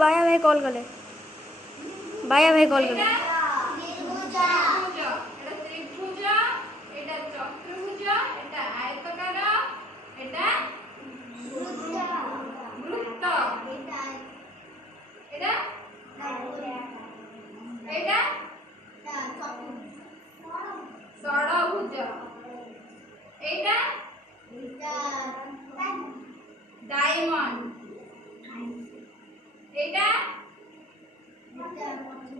बाया भाई कॉल कले बाया भाई कॉल कले डायमंड एटा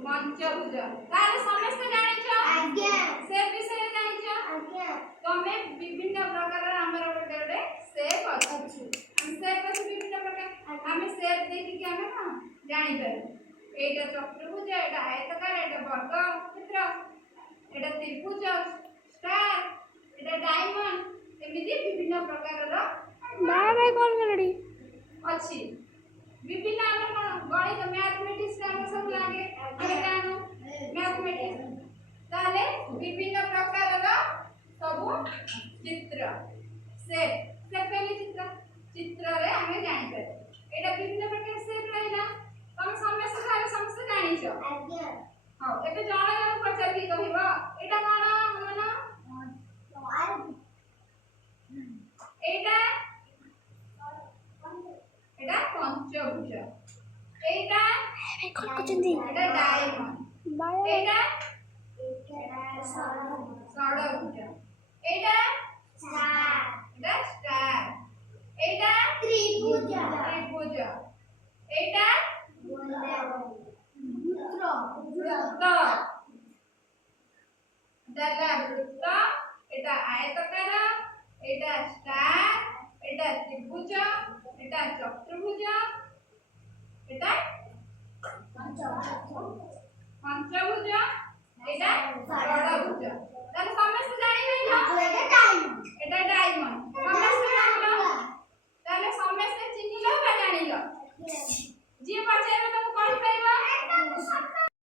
पंचभुज ताले समस्त जानिछो आज्ञा से विषय जानिछो आज्ञा तमे विभिन्न प्रकार हमर गोटे शेप अछि हम शेप अछि विभिन्न प्रकार हम शेप देखि कि हम ना जानि पारे एटा चतुर्भुज एटा आयताकार एटा वर्ग चित्र एटा त्रिभुज स्टार एटा डायमंड एमिति विभिन्न प्रकार रो बाया भाई कॉल कलेडी अछि विभिन्न हमर गणित मैथमेटिक्स का हम सब लागे कानो मैथमेटिक्स ताले विभिन्न प्रकार रो सब चित्र से पहले चित्र रे हमें जानि पारे एटा विभिन्न प्रकार शेप रहला हम समस्त जानि छ आज्ञा हां एटा जण जण प्रचार की कहिबो एटा कोन मन एटा एटा पंचभुज एटा एटा डायमंड एटा षडभुज एटा स्टार एटा त्रिभुज एटा वृत्त दादा वृत्त एटा आयताकार एटा स्टार एटा त्रिभुज एटा चतुर्भुज एटा पंचभुज